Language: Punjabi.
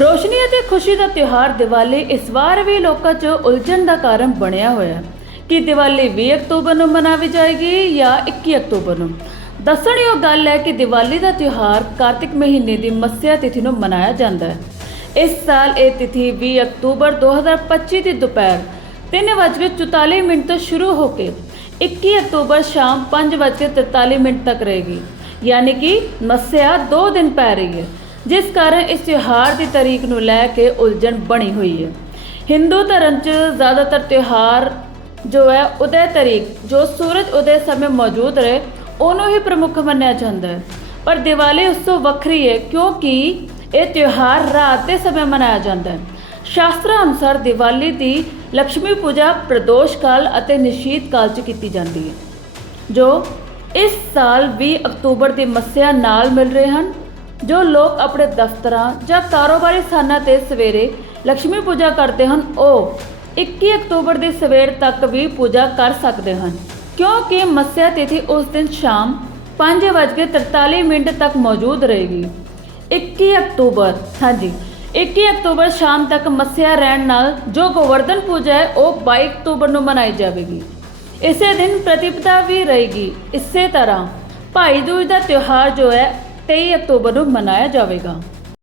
ਰੋਸ਼ਨੀ ਅਤੇ ਖੁਸ਼ੀ ਦਾ ਤਿਉਹਾਰ ਦੀਵਾਲੀ ਇਸ ਵਾਰ ਵੀ ਲੋਕਾਂ 'ਚ ਉਲਝਣ ਦਾ ਕਾਰਨ ਬਣਿਆ ਹੋਇਆ ਹੈ। ਕਿ ਦੀਵਾਲੀ 20 ਅਕਤੂਬਰ ਨੂੰ ਮਨਾਈ ਜਾਏਗੀ ਜਾਂ 21 ਅਕਤੂਬਰ ਨੂੰ? ਦੱਸਣਯੋਗ ਗੱਲ ਹੈ ਕਿ ਦੀਵਾਲੀ ਦਾ ਤਿਉਹਾਰ ਕਾਰਤਿਕ ਮਹੀਨੇ ਦੀ ਮੱਸਿਆ ਤਿਥੀ ਨੂੰ ਮਨਾਇਆ ਜਾਂਦਾ ਹੈ। ਇਸ ਸਾਲ ਇਹ ਤਿਥੀ 20 ਅਕਤੂਬਰ 2025 ਦੀ ਦੁਪਹਿਰ 3:44 ਮਿੰਟ ਤੋਂ ਸ਼ੁਰੂ ਹੋ ਕੇ 21 ਅਕਤੂਬਰ ਸ਼ਾਮ 5:43 ਮਿੰਟ ਤੱਕ ਰਹੇਗੀ। ਯਾਨੀ ਕਿ ਮੱਸਿਆ 2 ਦਿਨ ਪੈ ਰਹੀ ਹੈ। ਜਿਸ ਕਾਰਨ ਇਸ ਤਿਉਹਾਰ ਦੀ ਤਾਰੀਖ ਨੂੰ ਲੈ ਕੇ ਉਲਝਣ ਬਣੀ ਹੋਈ ਹੈ। ਹਿੰਦੂ ਧਰਮ 'ਚ ਜ਼ਿਆਦਾਤਰ ਤਿਉਹਾਰ ਜੋ ਹੈ ਉਦੈ ਤਾਰੀਖ, ਜੋ ਸੂਰਜ ਉਦੈ ਸਮੇਂ ਮੌਜੂਦ ਰਹੇ, ਉਹਨੂੰ ਹੀ ਪ੍ਰਮੁੱਖ ਮੰਨਿਆ ਜਾਂਦਾ ਹੈ। ਪਰ ਦੀਵਾਲੀ ਉਸ ਤੋਂ ਵੱਖਰੀ ਹੈ ਕਿਉਂਕਿ ਇਹ ਤਿਉਹਾਰ ਰਾਤ ਦੇ ਸਮੇਂ ਮਨਾਇਆ ਜਾਂਦਾ ਹੈ। ਸ਼ਾਸਤਰਾਂ ਅਨੁਸਾਰ ਦੀਵਾਲੀ ਦੀ ਲక్ష్ਮੀ ਪੂਜਾ ਪ੍ਰਦੋਸ਼ ਕਾਲ ਅਤੇ ਨਿਸ਼ੀਤ ਕਾਲ 'ਚ ਕੀਤੀ ਜਾਂਦੀ ਹੈ, ਜੋ ਇਸ ਸਾਲ 20 ਅਕਤੂਬਰ ਦੀ ਮੱਸਿਆ ਨਾਲ ਮਿਲ ਰਹੇ ਹਨ। ਜੋ ਲੋਕ ਆਪਣੇ ਦਫ਼ਤਰਾਂ ਜਾਂ ਕਾਰੋਬਾਰੀ ਸਥਾਨਾਂ ਤੇ ਸਵੇਰੇ ਲక్ష్ਮੀ ਪੂਜਾ ਕਰਦੇ ਹਨ, ਉਹ 21 ਅਕਤੂਬਰ ਦੀ ਸਵੇਰ ਤੱਕ ਵੀ ਪੂਜਾ ਕਰ ਸਕਦੇ ਹਨ। ਕਿਉਂਕਿ ਮੱਸਿਆ ਤਿਥੀ ਉਸ ਦਿਨ ਸ਼ਾਮ 5:43 ਮਿੰਟ ਤੱਕ ਮੌਜੂਦ ਰਹੇਗੀ। 21 ਅਕਤੂਬਰ, ਹਾਂਜੀ 21 ਅਕਤੂਬਰ ਸ਼ਾਮ ਤੱਕ ਮੱਸਿਆ ਰਹਿਣ ਨਾਲ ਜੋ ਗੋਵਰਧਨ ਪੂਜਾ ਹੈ, ਉਹ 22 ਅਕਤੂਬਰ ਨੂੰ ਮਨਾਈ ਜਾਵੇਗੀ। ਇਸੇ ਦਿਨ ਪ੍ਰਤੀਪਤਾ ਵੀ ਰਹੇਗੀ। ਇਸੇ ਤਰ੍ਹਾਂ ਭਾਈ ਦੂਜ ਦਾ ਤਿਉਹਾਰ ਜੋ ਹੈ 23 ਅਕਤੂਬਰ ਨੂੰ ਮਨਾਇਆ ਜਾਵੇਗਾ।